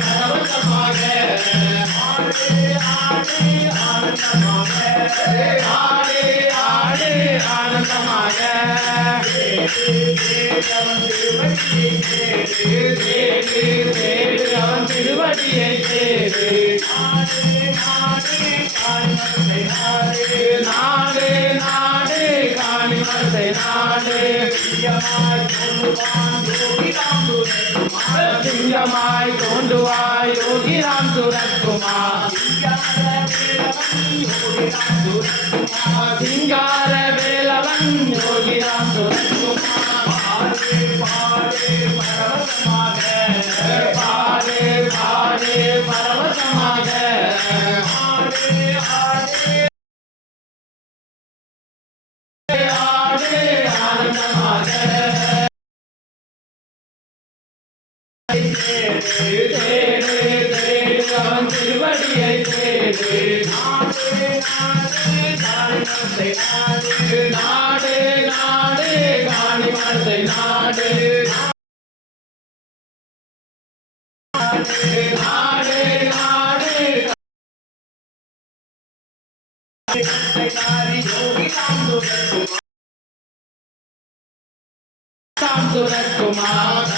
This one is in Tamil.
பரவசமாக ஆடு ஆடு ஆனந்தமாக தேடு அவன் திருவடியை தேடு நாடு நாடு காணிமத்தை நாடு சிங்கமாய் தோன்றுவாய் யோகிராம் சுரத்குமார் சிங்கார வேலவன் யோகிராம் சுரத்குமார் பாடு பாடு பரவசமாக திருவடியை தேடு நாடு நாடு காணிமத்தை நாடு நாடு நாடு சுரத்குமார்